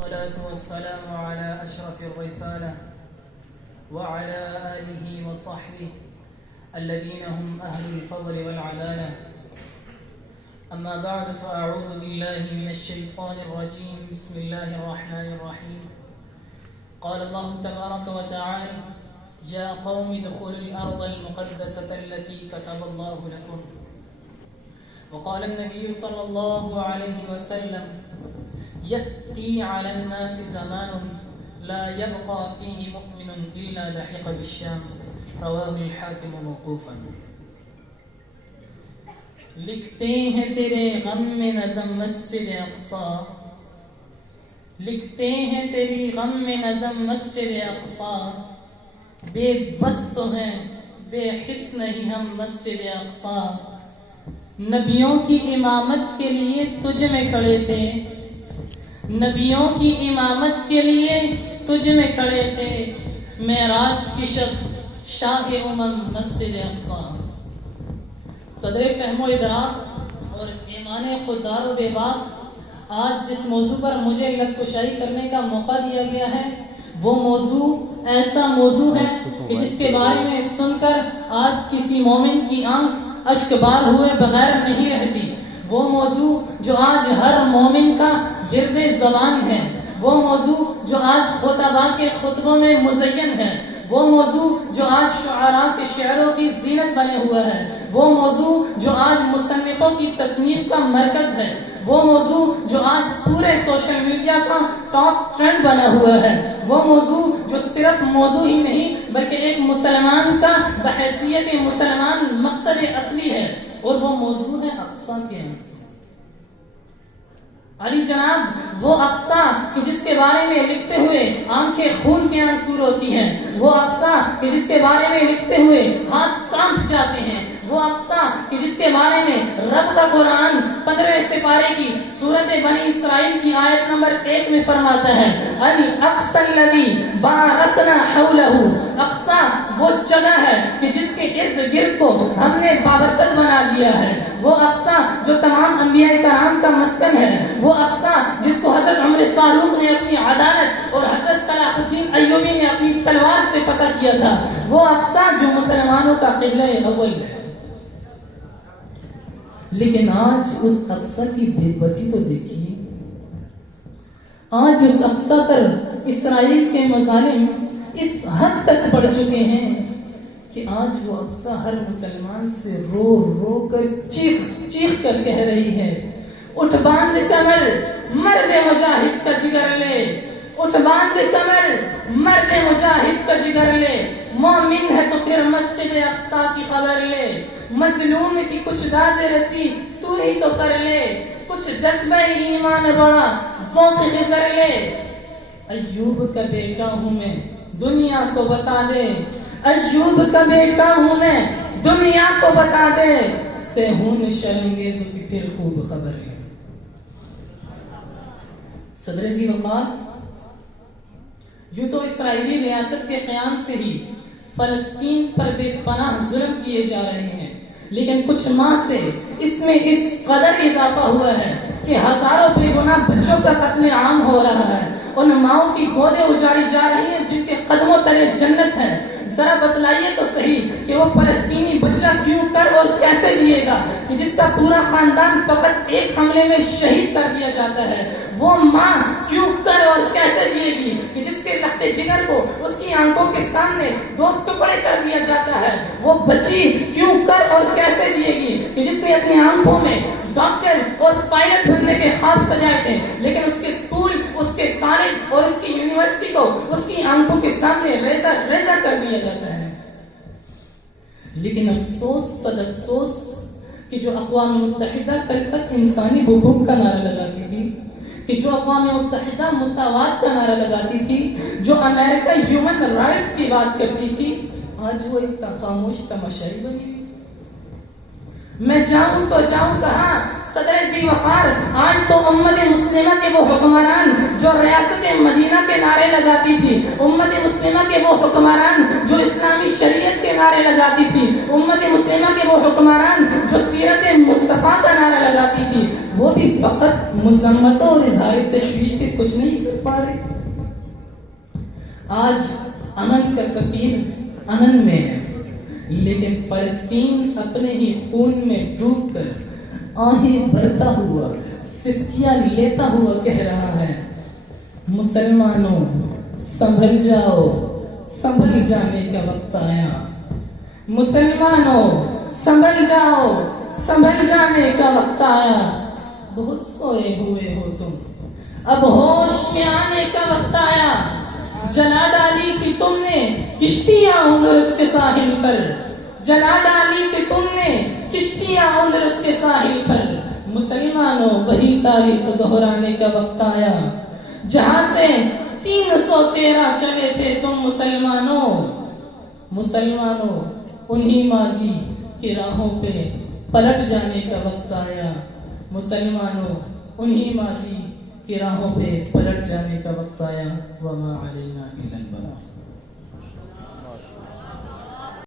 الصلاة والسلام على أشرف الرسالة وعلى آله وصحبه الذين هم أهل الفضل والعدالة. أما بعد فأعوذ بالله من الشيطان الرجيم. بسم الله الرحمن الرحيم. قال الله تبارك وتعالى: يا قوم ادخلوا الأرض المقدسة التي كتب الله لكم. وقال النبي صلى الله عليه وسلم: يأتي على الناس زمان لا يبقى فيه مؤمن إلا لحق بالشام. رواه الحاكم موقوفا. لکھتے ہیں تیرے غم میں نظم مسجد اقصیٰ، لکھتے ہیں تیری غم میں نظم مسجد اقصیٰ، بے بس تو ہیں بے حس نہیں ہم مسجد اقصیٰ. نبیوں کی امامت کے لیے تجھ میں کھڑے تھے، نبیوں کی امامت کے لیے تجھ میں کھڑے تھے، معراج کی شب شاہ مسجد اقصیٰ. صدر فہم و ادراک اور ایمان خوددار و بے باک، آج جس موضوع پر مجھے لب کشائی کرنے کا موقع دیا گیا ہے وہ موضوع ایسا موضوع ہے کہ جس کے بارے میں سن کر آج کسی مومن کی آنکھ اشک بار ہوئے بغیر نہیں رہتی. وہ موضوع جو آج ہر مومن کا ورد زبان ہے، وہ موضوع جو آج خطباء کے خطبوں میں مزین ہے، وہ موضوع جو آج شعراء کے شعروں کی زینت بنے ہوا ہے، وہ موضوع جو آج مصنفوں کی تصنیف کا مرکز ہے، وہ موضوع جو آج پورے سوشل میڈیا کا ٹاپ ٹرینڈ بنا ہوا ہے، وہ موضوع جو صرف موضوع ہی نہیں بلکہ ایک مسلمان کا بحیثیت مسلمان مقصد اصلی ہے، اور وہ موضوع ہے اقصیٰ کے آنسو. علی جناب وہ اقصیٰ کہ جس کے بارے میں لکھتے ہوئے آنکھیں خون کے آنسو روتی ہیں، وہ اقصیٰ کہ جس کے بارے میں لکھتے ہوئے ہاتھ کانپ جاتے ہیں، وہ اقصیٰ کہ جس کے بارے میں رب کا قرآن 15 سپارے کی سورت بنی اسرائیل کی آیت نمبر 1 میں فرماتا ہے: الاقصی الذی بارکنا حولہ. اقصیٰ وہ جگہ ہے کہ جس کے ارد گرد کو ہم نے بابرکت بنا دیا ہے، وہ اقصیٰ جو تمام انبیاء کرام کا مسکن ہے، وہ اقصیٰ جس کو حضرت عمر فاروق نے اپنی عدالت اور حضرت صلاح الدین ایوبی نے اپنی تلوار سے فتح کیا تھا، وہ اقصیٰ جو مسلمانوں کا قبلہ اول ہے. لیکن آج اس اقصیٰ کی بے بسی تو دیکھیے. آج اس اقصیٰ پر اسرائیل کے مظالم اس حد تک بڑھ چکے ہیں کہ آج وہ اقصیٰ ہر مسلمان سے رو رو کر چیخ چیخ کر کہہ رہی ہے: اٹھ باندھ کمر مرد مجاہد کا جگر لے، اٹھ باندھ کمر مرد مجاہد کا جگر لے، مومن ہے تو پھر مسجد اقصیٰ کی خبر لے، مظلوم کی کچھ داد رسی تو ہی تو کر لے، کچھ جذبہ ایمان بڑا ذوق خضر لے. ایوب کا بیٹا ہوں میں دنیا کو بتا دے، ایوب کا بیٹا ہوں میں دنیا کو بتا دے، سہون شرنگیز کی پھر خوب خبر لے. صدر ذی وقار یوں تو اسرائیلی ریاست کے قیام سے ہی فلسطین پر بے پناہ ظلم کیے جا رہے ہیں، لیکن کچھ ماہ سے اس میں اس قدر اضافہ ہوا ہے کہ ہزاروں بے گناہ بچوں کا قتل عام ہو رہا ہے، ان ماؤں کی گودیں اجاڑی جا رہی ہیں جن کے قدموں تلے جنت ہے. ذرا بتلائیے تو صحیح کہ وہ فلسطینی بچہ کیوں کر اور کیسے جیے گا کہ جس کا پورا خاندان فقط ایک حملے میں شہید کر دیا جاتا ہے؟ وہ ماں کیوں کر اور کیسے جیے گی کہ جس کے لخت جگر کو اس کی آنکھوں کے سامنے 2 ٹکڑے کر دیا جاتا ہے؟ وہ بچی کیوں کر اور کیسے جیے گی کہ جس نے اپنی آنکھوں میں ڈاکٹر اور پائلٹ بننے کے خواب سجائے تھے، لیکن اس کے اسکول، اس کے کالج اور اس کی یونیورسٹی کو اس کی آنکھوں کے سامنے ریزہ کر دیا جاتا ہے؟ لیکن افسوس صد افسوس کہ جو اقوام متحدہ کل تک انسانی حقوق کا نعرہ لگاتی تھی، کہ جو اقوام متحدہ مساوات کا نعرہ لگاتی تھی، جو امریکہ ہیومن رائٹس کی بات کرتی تھی، آج وہ ایک خاموش تماشائی بنی. میں جاؤں تو جاؤں کہاں؟ صدر ذی وقار آج تو امت مسلمہ کے وہ حکمران جو ریاست مدینہ کے نعرے لگاتی تھی، امت مسلمہ کے وہ حکمران جو اسلامی شریعت کے نعرے لگاتی تھی، امت مسلمہ کے وہ حکمران جو سیرت مصطفیٰ کا نعرہ لگاتی تھی، وہ بھی فقط مذمتوں اور اظہار تشویش کے کچھ نہیں کر پا رہے۔ آج امن کا سفیر امن میں ہے، لیکن فلسطین اپنے ہی خون میں ڈوب کر آہیں بھرتا ہوا، سسکیاں لیتا ہوا کہہ رہا ہے، مسلمانوں سنبھل جاؤ، سنبھل جانے کا وقت آیا، مسلمانوں سنبھل جاؤ، سنبھل جانے کا وقت آیا، بہت سوئے ہوئے ہو تم، اب ہوش میں آنے کا وقت آیا، جلا ڈالی تھی تم نے کشتیاں اندرس کے ساحل پر، جلا ڈالی تھی تم نے کشتیاں اندرس کے ساحل پر، مسلمانوں وہی تاریخ دہرانے کا وقت آیا، جہاں سے 313 چلے تھے تم مسلمانوں، مسلمانوں انہی ماضی کی راہوں پہ پلٹ جانے کا وقت آیا، مسلمانوں انہی ماضی کی راہوں پہ پلٹ جانے کا وقت آیا، وما علینا الا